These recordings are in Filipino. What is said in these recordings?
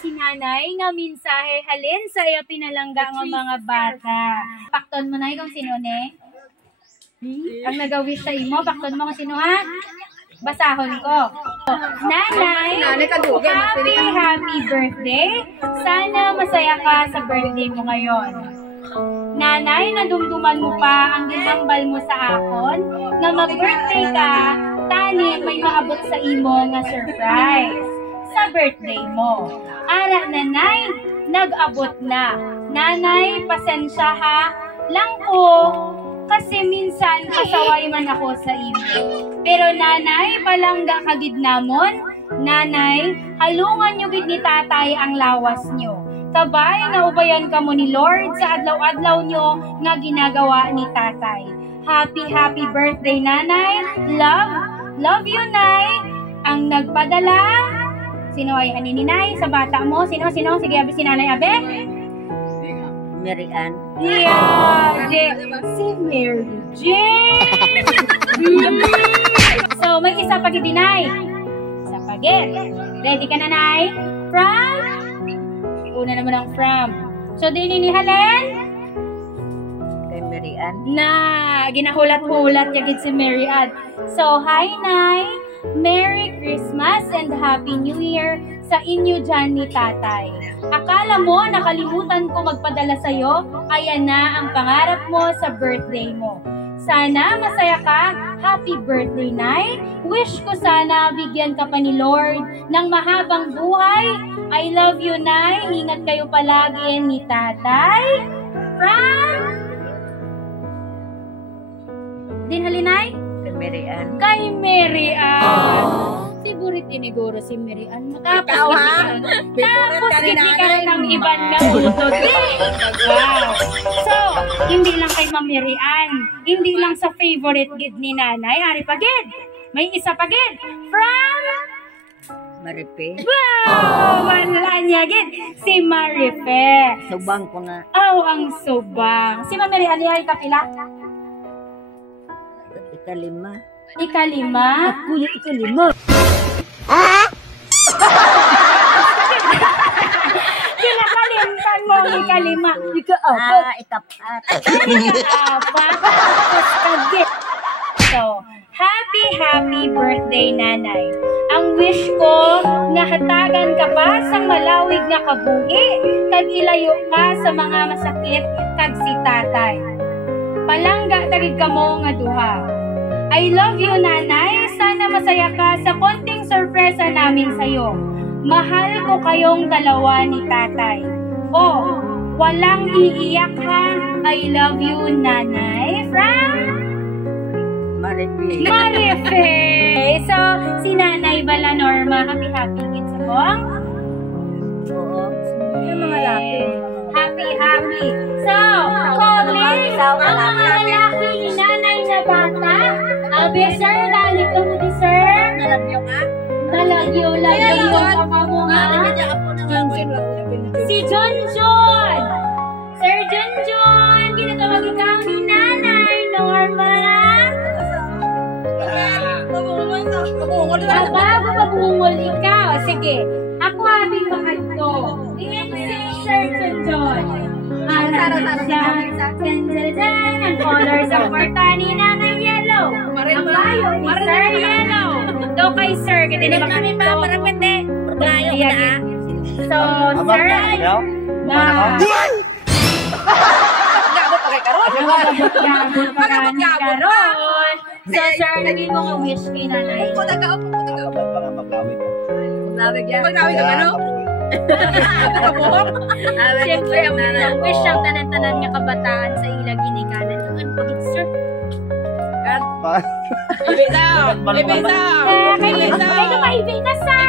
si nanay nga mensahe halin sa iya pinalangga nga mga bata. Pakton mo na kung sino ne? Ang nag-wish sa imo, pakton mo kung sino ha? Basahon ko. Nanay, happy birthday. Sana masaya ka sa birthday mo ngayon. Nanay, nadumduman mo pa ang gibambal mo sa akon na mag-birthday ka, tani may maabot sa imo nga surprise sa birthday mo. Ara, nanay, nag-abot na. Nanay, pasensya ha lang ko kasi minsan kasaway man ako sa imo. Pero nanay, palangga kagid namon. Nanay, halungan nyo gid ni tatay ang lawas nyo. Kabay na ubayan ka mo ni Lord sa adlaw-adlaw nyo nga ginagawa ni tatay. Happy birthday nanay. Love you nay. Ang nagpadala, sino ay ni Nay sa bata mo? Sino? Sige, abi si nanay, abe? Mary Ann. Yeah, si Mary Jane. So, may isa pagid Nay. Isa pagid. Ready ka na, Nay? From? Una naman ang from. So, din ni Helen? Kay Mary Ann. Na, ginahulat-hulat yagid si Mary Ann. So, hi, Nay. Merry Christmas and Happy New Year sa inyo dyan ni tatay. Akala mo nakalimutan ko magpadala sa'yo, ayan na ang pangarap mo sa birthday mo. Sana masaya ka. Happy birthday, Nay. Wish ko sana bigyan ka pa ni Lord ng mahabang buhay. I love you, Nay. Ingat kayo palagi ni tatay. From? Din halinay? Kay Mary Ann. Kay Mary Ann. Sigurit iniguro si Mary Ann. Tapos hindi ka rin ng iban na utod. So, hindi lang kay Ma'am Mary Ann. Hindi lang sa favorite gid ni nanay. Hari pagid. May isa pagid. From? Maripe. Wow! Wala niya gid. Si Marife. Subang ko na. Oh, ang subang. Si Ma'am Mary Ann, hari kapila? Ikalima. Ikalima? Ako yung ikalima. Kinakalimtan mo ang ikalima. Ika-apat. Ika-apat. Ika-apat. So, happy birthday, nanay. Ang wish ko nga hatagan ka pa sang malawig nga kabuhi kag ilayo ka sa mga masakit kag si tatay. Palangga tagig kamo nga duha. I love you, nanay. Sana masaya ka sa konting sorpresa namin sa'yo. Mahal ko kayong dalawa ni tatay. Oh, walang iiyak ha. I love you, nanay. From? Marife. Marife. So, si nanay bala Norma, happy gid sa bong? Oo. Yung mga laki. Happy. So, calling ang mga laki ni nanay na bata. Abi, sir, lalit ka mo di, sir. Nalagyo ka? Nalagyo ka mo nga. Si John. Sir John, ginatawag ikaw ni nanay, Norma. Pabungol ikaw. Sige, ako abing makadto. Tingnan si Sir John. Ang color sa porta ni nanay yellow. Ang bayo ni Sir yellow. Do kay Sir, kasi na kami pa para pwede. Bayo na. So, Sir, Gabot pa karon. So, Sir, naging mga wish kay nanay. Maglawig yan. Maglawig ka ano? Siyempre, ang wish ang tanan-tanan nga kabataan sa ilang ginikanan. Ano pagit, Sir? Ibisa! Kayo maibi na, Sir!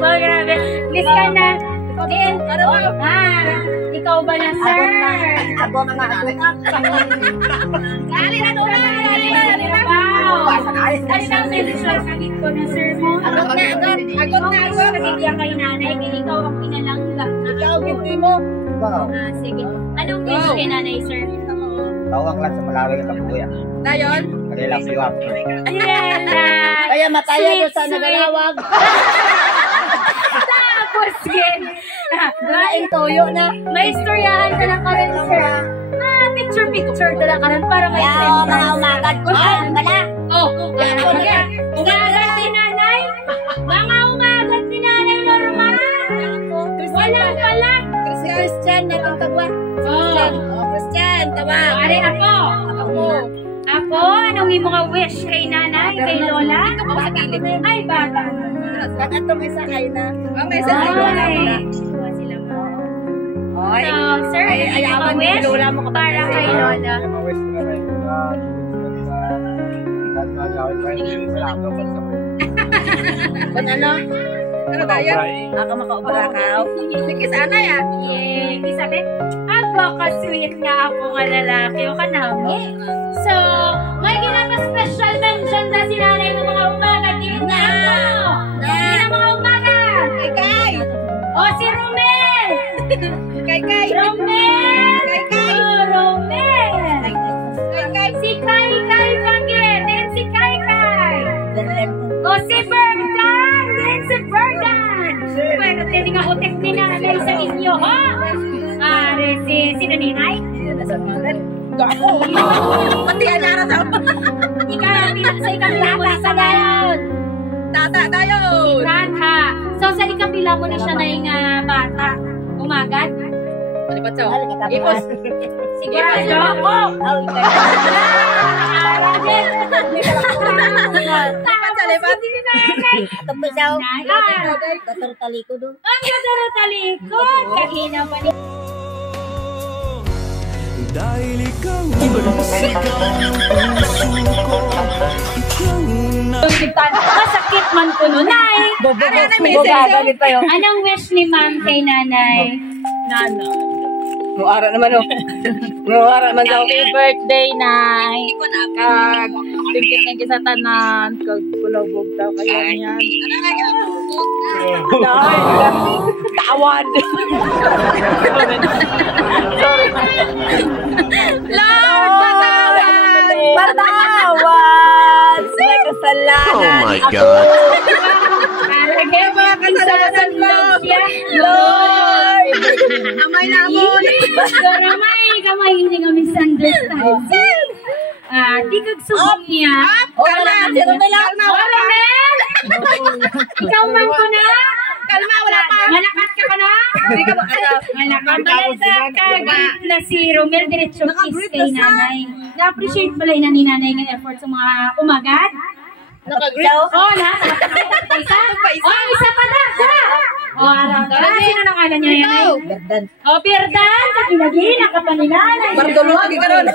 Well, grabe. Miss ka na. Din. Ikaw ba na, Sir? Ako na nga. Dali na. Wow! Ay, na, medyo sagit ko na, Sir mo. Agot na. Sagit yan kay nanay, kaya ikaw ang pinalangga. Ikaw, ginti mo. Sige. Anong wish kay nanay, Sir? Tawag lang sa malawig ang kabuya. Dayon? Kailang siwap. Yela! Kaya mataya doon sa nagalawag. Tapos Laing toyo na. May istoryahan ka lang karon, sir. Picture ka lang karon para may Kaya mga umagad ko. Bala. Oh, umagat ni nanay. Mga umagat ni nanay normal. Walang palat. Si Christian na itong tagwa. Christian, tawag. Ari ako. Ako, anong iyong mga wish kay nanay, kay lola? Ito ko sa gilid. Ay, bata. At itong isa kayo na. May isa Ay. sila. Oy. So, sir, ano yung mga wish para kay lola? Mawis ko na rin. Kung ano? Ano tayo? Ako makaubra ka. Sige, sana ya. Yay! Isabel, sweet nga ako nga lalaki o kanami. So, may ginapa-special mention na si nanay ng mga umaga. Dito na ako! Hindi na mga umaga! Kay! O, si Romel! Kay! Romel! Kay! Oh, Romel! Kay! Si Kai Kai Bagay! Then si Kai Kai! O, si Berdan! Then si Berdan! Bueno, tinig ako ni nanay sa inyo, ha? Sino ni Nay? Ako! Pati anara sa Sa ikapila mo na sa ngayon. Tata tayo! Tata. So, sa ikapila mo na siya na yung bata. Umagat? Lipat siya. Ipos. Sigurado ako. Lipat siya, lipat. Ito po siya. Nay. Tatartali ko doon. Ang ganda ng talikod. Kahina pa ni... Dahil ikaw ang sigaw ng puso ko. Ikaw na Masakit man ko nun, Nay. Anong wish ni ma'am kay nanay? Muara naman o. Muara naman daw. Happy birthday, Nay. Kag, tingkit na sa tanan. Kag, kulabog daw kayo niyan. Nay, tawad. Lord, patawad! Patawad! Sa kasalanan. Oh my God. Kaya mga kasalanan mo. Lord! Amay na mo. Kamay, hindi kami misunderstand. Di kag subong niya. Kalma, si Romel lang. Romel! Ikaw man ko na. Kalma, wala pa. Malakas ka na. Malakas ka na si Romel diretso kiss kay nanay. Na-appreciate pala na ni nanay ng effort sa mga umagat. Naka-greet. Oh, na. Isa? Oh, isa pa na. Oh, alam ka. Sino nang alam niya yan? Berdan. Oh, Birdan. Sa kinagina ka pa ni nanay. Bartolo, lagi ka ron.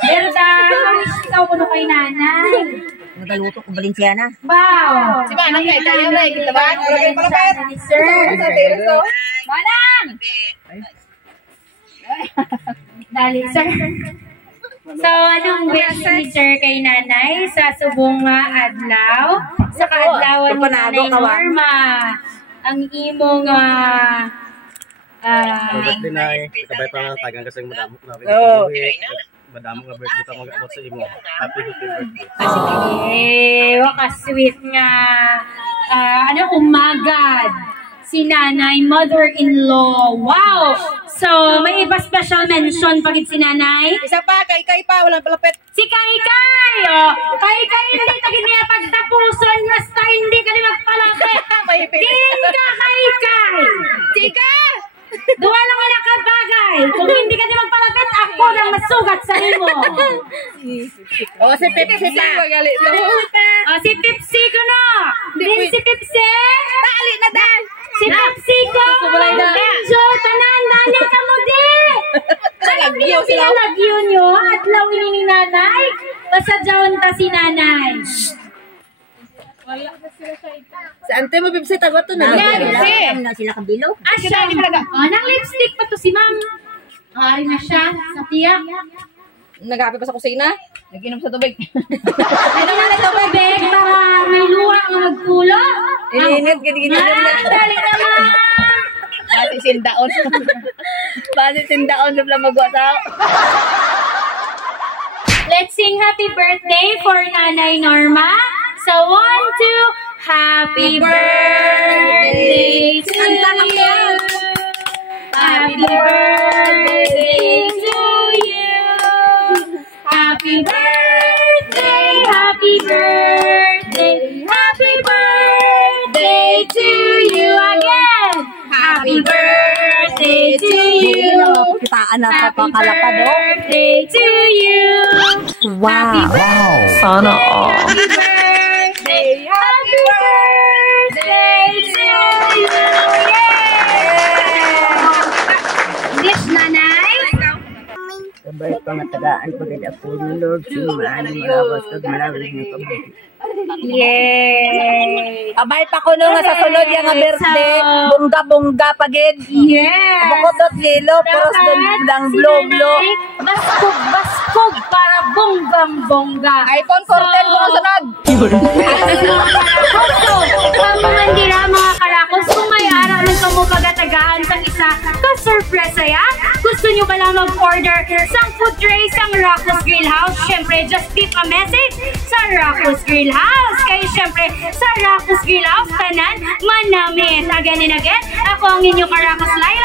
Birdan. Ikaw ko kay nanay. Nagaluto ko Valenciana. Wow. Si Manang kaya tayo na. Kita ba? Malapit, malapit. Sir. Sa terso. Manang! Dali, sir. So, anong wish ni sir kay nanay sa subong adlaw? Sa kaadlawan ni nanay Norma. Ang imong birthday na kabay pa nga tagang kasi madamo na. Madamo nga birthday pa mag-abot sa imo. Happy birthday. Waka-sweet nga. Umagad. Si nanay, mother-in-law. Wow! So, may iba special mention pagit si nanay. Isa pa, kay pa, walang palapit. Si Kai-Kai! Oh, Kai-Kai, hindi tagin niya pagtapuson. Basta hindi ka rin magpalapit. King ka, Kai-Kai! Chika! Duwa lang wala ka bagay. Kung hindi ka rin magpalapit, ako nang masugat sa imo. O, si Pepsi pa. Si Pepsi ko na. Din si Pepsi. Dali na, dali. Si Pepsi ko. Medyo tanan nanya ka mo di. Lagyo sila. Lagyo nyo. At lawin ni nanay. Pasadyawan ta si nanay. Si ante mo, Pepsi, tagot to na. Kami na sila kabilo. Asya. Nang lipstick pa to si ma'am. Ari na siya. Sa tiyak. Nag-happy pa sa kusina. Nag-inom sa tubig. Ano na ito, bebek? Para may luwa ang magtulo. Ininit, gini-gini na. Dali naman. Basi sindaon. Basi sindaon sa magwa tao. Let's sing happy birthday for Nanay Norma. So, 1, 2, happy birthday to you. birthday to you. Happy birthday, happy birthday, happy birthday to you again. Happy birthday to you. Kitaan na sa Happy pakalapad, oh. birthday to you. Wow. Sana all. Happy birthday, happy birthday to you. Yay! Wish, nanay. Sabay pangatagaan pagod ako ni Lord. Sumaan ang malawas at malawig na kabay. Yay! Kabay pa ko nung sa sunod yung birthday. Bongga-bongga pagid. Yes! Bukod lilo, puros lang blow-blow. Baskog para bonggang-bongga. iPhone 14 ko sunod. Pamangandira mga karakos, kung may araw ng kamupagatagaan sa isa ka-surprise ya, gusto nyo ba lang mag-order sang food tray sang Racos Grill House? Syempre, just leave a message sa Racos Grill House. Kaya syempre, sa Racos Grill House, tanan, manamit. Again and again, ako ang inyong Karakos Live.